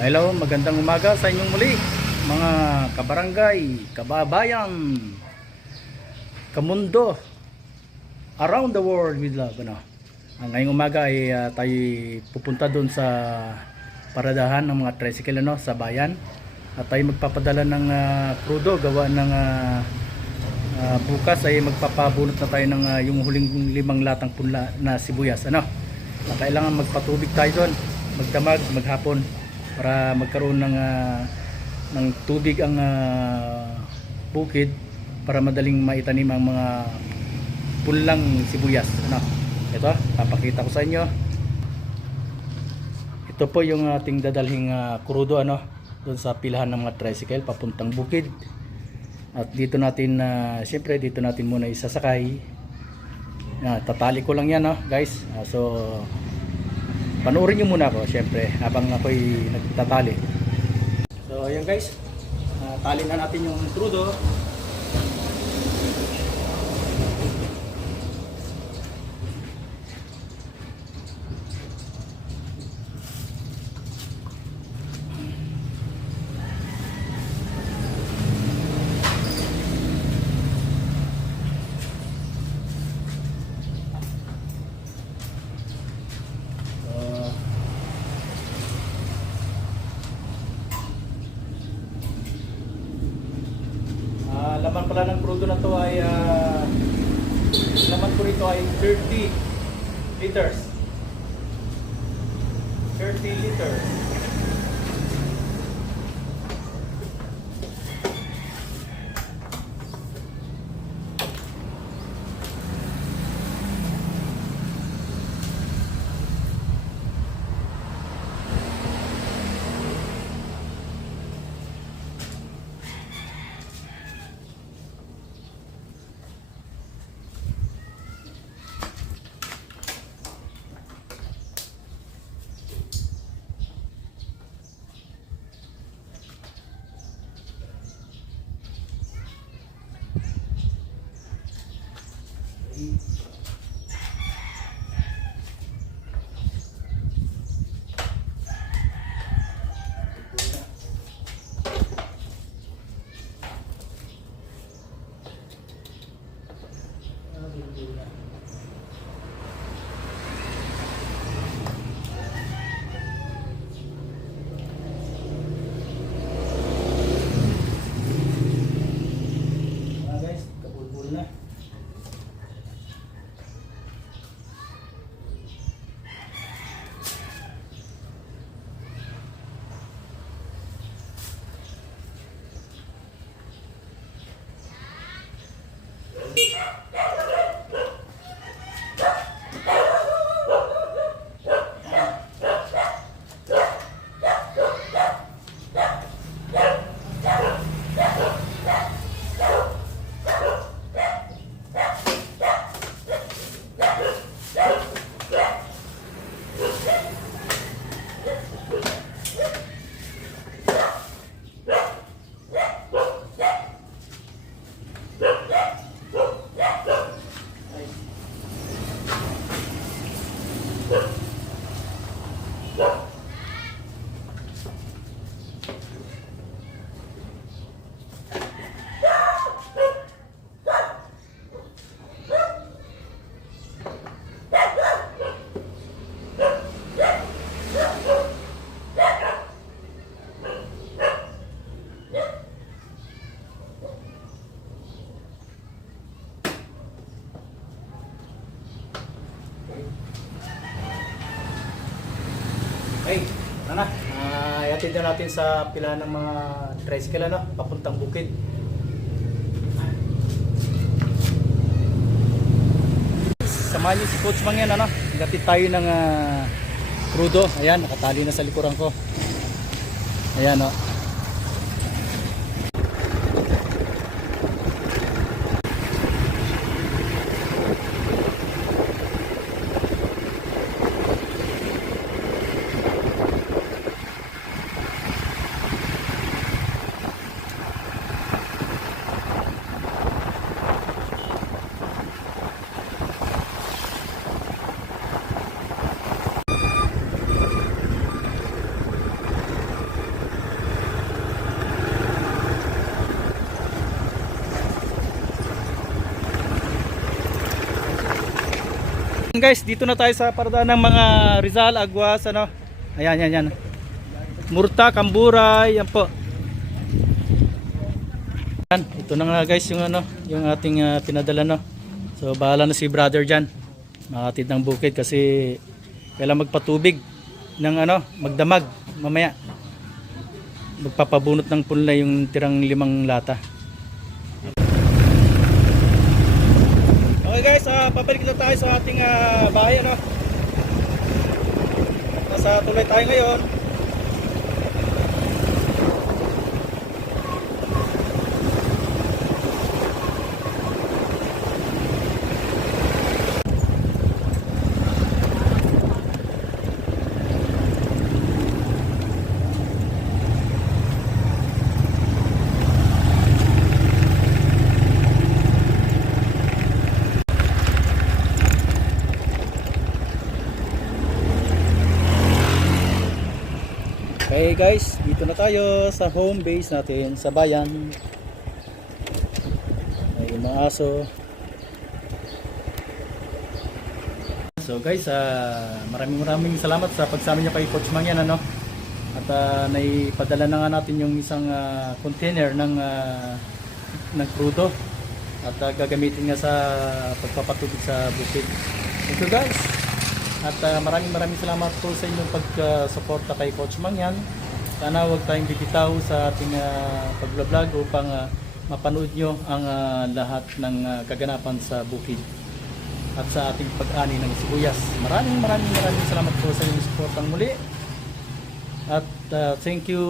Hello, magandang umaga sa inyong muli mga kabarangay, kababayan, kamundo, around the world with love. Ano? Ang ngayong umaga ay ah, tayo pupunta doon sa paradahan ng mga tricycle ano, sa bayan at tayo magpapadala ng ah, krudo gawa ng ah, ah, bukas ay magpapabunot na tayo ng ah, yung huling limang latang punla na sibuyas ano na kailangan magpatubig tayo doon magdamag maghapon para magkaroon ng ah, ng tubig ang ah, bukid para madaling maitanim ang mga punlang sibuyas ano? Ito papakita ko sa inyo. Ito po yung ating dadalhing ah, krudo ano? Doon sa pilahan ng mga tricycle papuntang bukid. At dito natin na siyempre dito natin muna isasakay. Ah, tatali ko lang yan no, guys. Ah, so panoorin nyo muna ako syempre habang ako'y nagtatali. So ayan guys. Ah, tali na natin yung crudo So, Ah, laman pala ng crudo na to ay ah, laman ko rito ay 30 liters. 30 liters. speaker. Okay, ano na? Uh, iatid na natin sa pila ng mga tricycle ano, papuntang bukid. Samahan niyo si Coach Mang yan, ano? Gatid tayo ng ah, crudo. Ayan, nakatali na sa likuran ko. Ayan, oh. Guys, dito na tayo sa parada ng mga Rizal, Aguas, ano. Ayan, yan, yan. Murta, Kamburay, yan po. Yan, ito na nga guys yung ano, yung ating ah, pinadala no. So bahala na si brother diyan. Makatid ng bukid kasi kailangan magpatubig ng ano, magdamag mamaya. Magpapabunot ng punla yung tirang limang lata. Uh, pabalik na tayo sa ating ah, bahay ano. Nasa tuloy tayo ngayon. Okay guys, dito na tayo sa home base natin sa bayan. May mga aso. So guys, ah, maraming maraming salamat sa pagsama niyo kay Coach Mangyan ano. At uh, naipadala na nga natin yung isang ah, container ng ah, ng crudo at ah, gagamitin nga sa pagpapatubig sa bukid. Thank you guys. At ah, maraming maraming salamat po sa inyong pagsuporta kay Coach Mangyan. Sana huwag tayong bibitaw sa ating uh, pag-vlog upang ah, mapanood nyo ang ah, lahat ng ah, kaganapan sa bukid at sa ating pag-ani ng sibuyas. Maraming maraming maraming salamat po sa inyong suportang muli. At ah, thank you